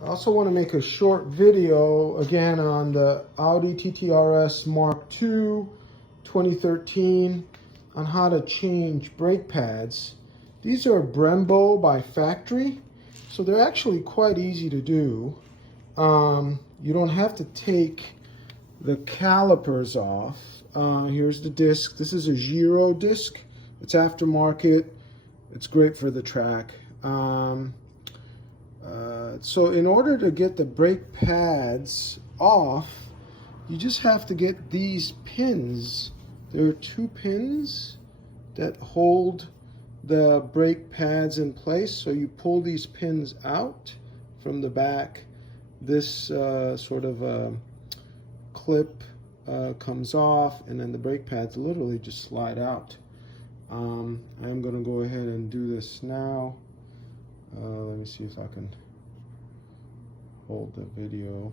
I also want to make a short video again on the Audi TTRS Mark II 2013 on how to change brake pads. These are Brembo by factory, so they're actually quite easy to do. You don't have to take the calipers off. Here's the disc. This is a Giro disc. It's aftermarket. It's great for the track. So in order to get the brake pads off, you just have to get these pins. There are two pins that hold the brake pads in place. So you pull these pins out from the back. This sort of clip comes off, and then the brake pads literally just slide out. I'm going to go ahead and do this now. Let me see if I can hold the video.